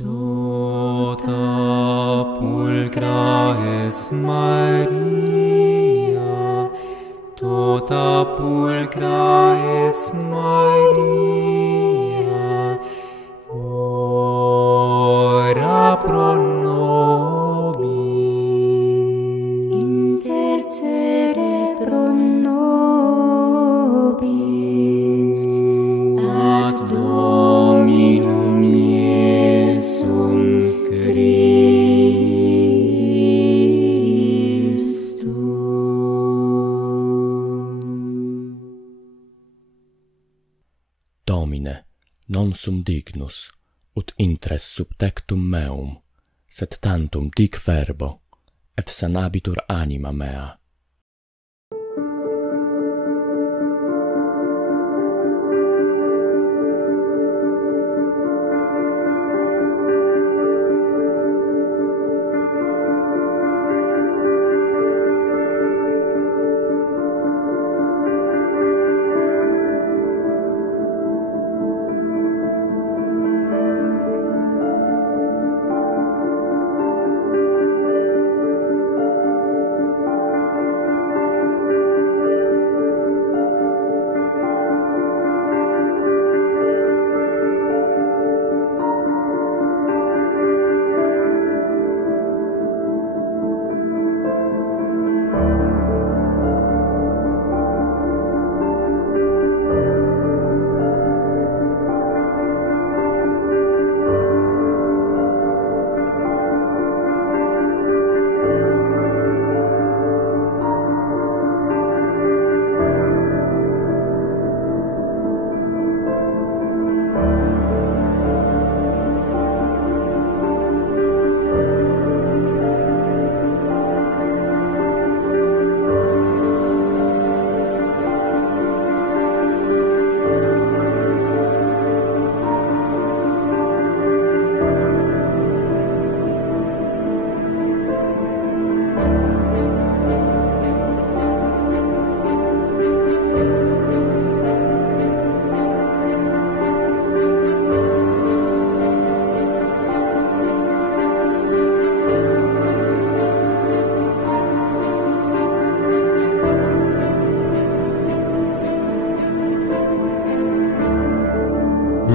Tota pulcra es Maria, tota pulcra es Maria, ora pro nobis, intercede pro nobis, ad Dominum Iesum Christum. Domine, non sum dignus, ut intres sub tectum meum, sed tantum dic verbo, et sanabitur anima mea.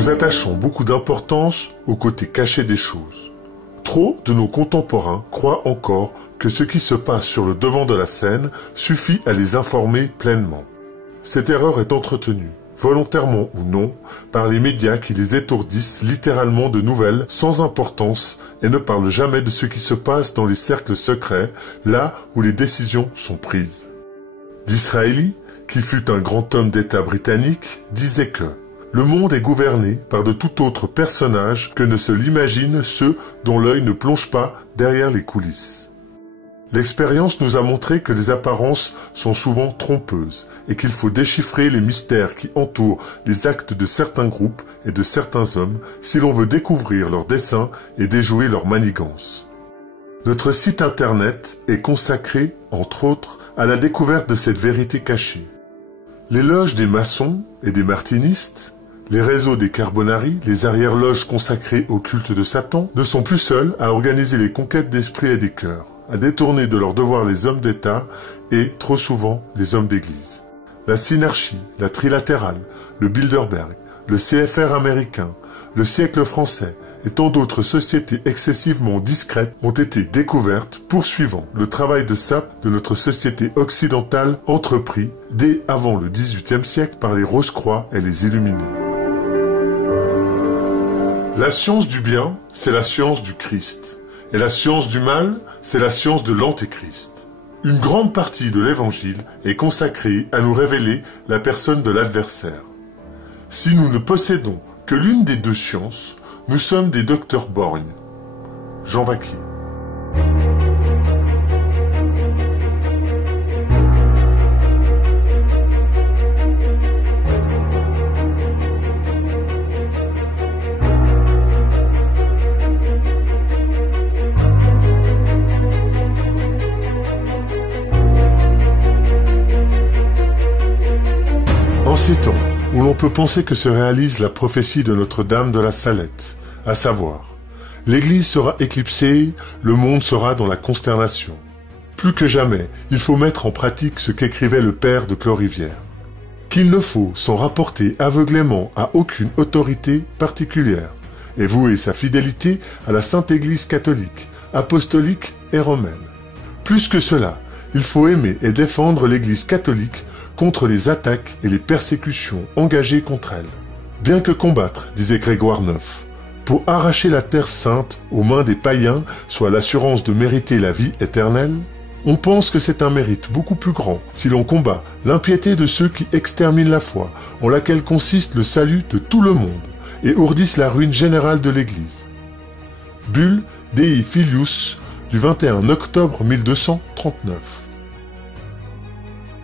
Nous attachons beaucoup d'importance au côté caché des choses. Trop de nos contemporains croient encore que ce qui se passe sur le devant de la scène suffit à les informer pleinement. Cette erreur est entretenue, volontairement ou non, par les médias qui les étourdissent littéralement de nouvelles sans importance et ne parlent jamais de ce qui se passe dans les cercles secrets, là où les décisions sont prises. Disraeli, qui fut un grand homme d'État britannique, disait que le monde est gouverné par de tout autre personnage que ne se l'imaginent ceux dont l'œil ne plonge pas derrière les coulisses. L'expérience nous a montré que les apparences sont souvent trompeuses et qu'il faut déchiffrer les mystères qui entourent les actes de certains groupes et de certains hommes si l'on veut découvrir leurs desseins et déjouer leurs manigances. Notre site internet est consacré, entre autres, à la découverte de cette vérité cachée. Les loges des maçons et des martinistes, les réseaux des Carbonari, les arrière-loges consacrées au culte de Satan, ne sont plus seuls à organiser les conquêtes d'esprit et des cœurs, à détourner de leurs devoirs les hommes d'État et, trop souvent, les hommes d'Église. La synarchie, la trilatérale, le Bilderberg, le CFR américain, le siècle français et tant d'autres sociétés excessivement discrètes ont été découvertes, poursuivant le travail de sape de notre société occidentale entrepris dès avant le XVIIIe siècle par les Rose-Croix et les Illuminés. La science du bien, c'est la science du Christ, et la science du mal, c'est la science de l'Antéchrist. Une grande partie de l'Évangile est consacrée à nous révéler la personne de l'adversaire. Si nous ne possédons que l'une des deux sciences, nous sommes des docteurs borgnes. Jean Vaquier. En ces temps où l'on peut penser que se réalise la prophétie de Notre-Dame de la Salette, à savoir L'Église sera éclipsée, le monde sera dans la consternation. Plus que jamais, il faut mettre en pratique ce qu'écrivait le père de Clorivière. Qu'il ne faut s'en rapporter aveuglément à aucune autorité particulière, et vouer sa fidélité à la Sainte Église catholique, apostolique et romaine. Plus que cela, il faut aimer et défendre l'Église catholique contre les attaques et les persécutions engagées contre elle. Bien que combattre, disait Grégoire IX, pour arracher la terre sainte aux mains des païens soit l'assurance de mériter la vie éternelle, on pense que c'est un mérite beaucoup plus grand si l'on combat l'impiété de ceux qui exterminent la foi, en laquelle consiste le salut de tout le monde, et ourdissent la ruine générale de l'Église. Bulle Dei Filius du 21 octobre 1239.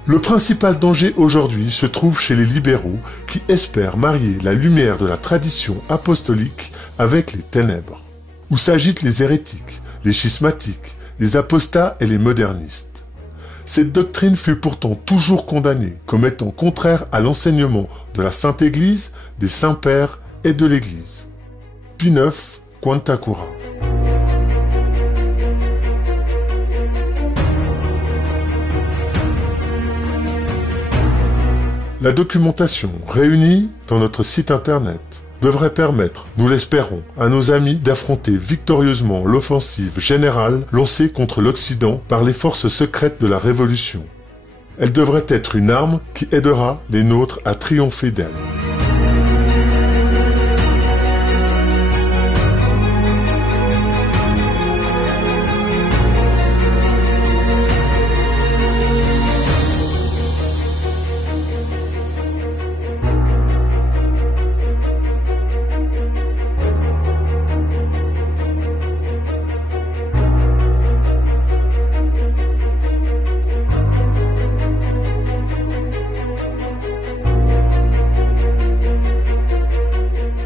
Le principal danger aujourd'hui se trouve chez les libéraux qui espèrent marier la lumière de la tradition apostolique avec les ténèbres, où s'agitent les hérétiques, les schismatiques, les apostats et les modernistes. Cette doctrine fut pourtant toujours condamnée comme étant contraire à l'enseignement de la Sainte Église, des Saints Pères et de l'Église. Pie IX, Quanta Cura. La documentation réunie dans notre site internet devrait permettre, nous l'espérons, à nos amis d'affronter victorieusement l'offensive générale lancée contre l'Occident par les forces secrètes de la Révolution. Elle devrait être une arme qui aidera les nôtres à triompher d'elle.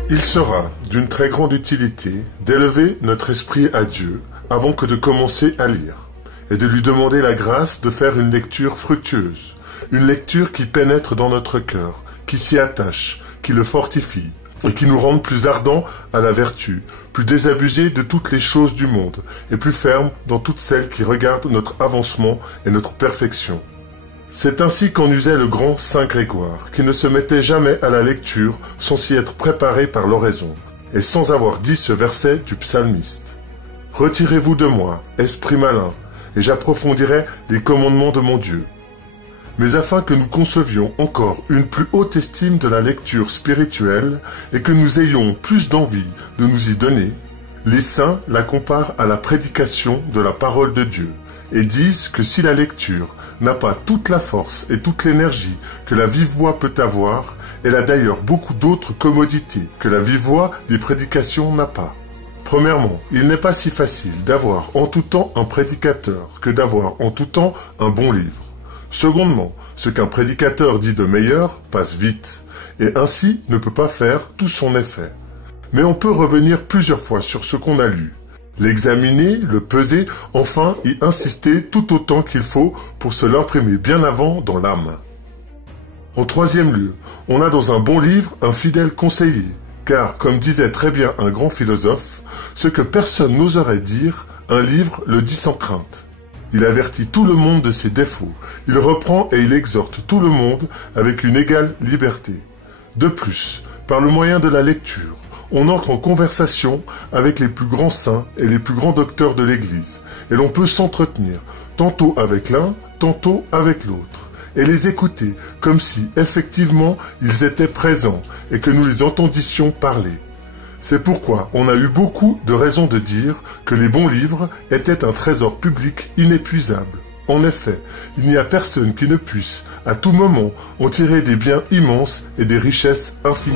Il sera d'une très grande utilité d'élever notre esprit à Dieu avant que de commencer à lire, et de lui demander la grâce de faire une lecture fructueuse, une lecture qui pénètre dans notre cœur, qui s'y attache, qui le fortifie, et qui nous rende plus ardents à la vertu, plus désabusés de toutes les choses du monde, et plus fermes dans toutes celles qui regardent notre avancement et notre perfection. C'est ainsi qu'en usait le grand Saint Grégoire, qui ne se mettait jamais à la lecture sans s'y être préparé par l'oraison, et sans avoir dit ce verset du psalmiste. « Retirez-vous de moi, esprit malin, et j'approfondirai les commandements de mon Dieu. » Mais afin que nous concevions encore une plus haute estime de la lecture spirituelle, et que nous ayons plus d'envie de nous y donner, les saints la comparent à la prédication de la parole de Dieu, et disent que si la lecture n'a pas toute la force et toute l'énergie que la vive voix peut avoir, elle a d'ailleurs beaucoup d'autres commodités que la vive voix des prédications n'a pas. Premièrement, il n'est pas si facile d'avoir en tout temps un prédicateur que d'avoir en tout temps un bon livre. Secondement, ce qu'un prédicateur dit de meilleur passe vite, et ainsi ne peut pas faire tout son effet. Mais on peut revenir plusieurs fois sur ce qu'on a lu, l'examiner, le peser, enfin y insister tout autant qu'il faut pour se l'imprimer bien avant dans l'âme. En troisième lieu, on a dans un bon livre un fidèle conseiller, car, comme disait très bien un grand philosophe, ce que personne n'oserait dire, un livre le dit sans crainte. Il avertit tout le monde de ses défauts, il reprend et il exhorte tout le monde avec une égale liberté. De plus, par le moyen de la lecture, on entre en conversation avec les plus grands saints et les plus grands docteurs de l'Église, et l'on peut s'entretenir, tantôt avec l'un, tantôt avec l'autre, et les écouter comme si, effectivement, ils étaient présents et que nous les entendissions parler. C'est pourquoi on a eu beaucoup de raisons de dire que les bons livres étaient un trésor public inépuisable. En effet, il n'y a personne qui ne puisse, à tout moment, en tirer des biens immenses et des richesses infinies.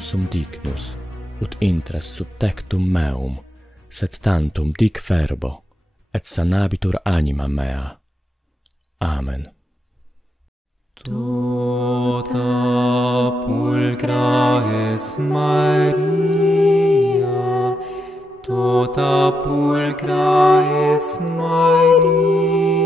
sum dignus, ut intres sub tectum meum, sed tantum dic fervo, et sanabitur anima mea. Amen. Tota pulcra es Maria, tota pulcra es Maria.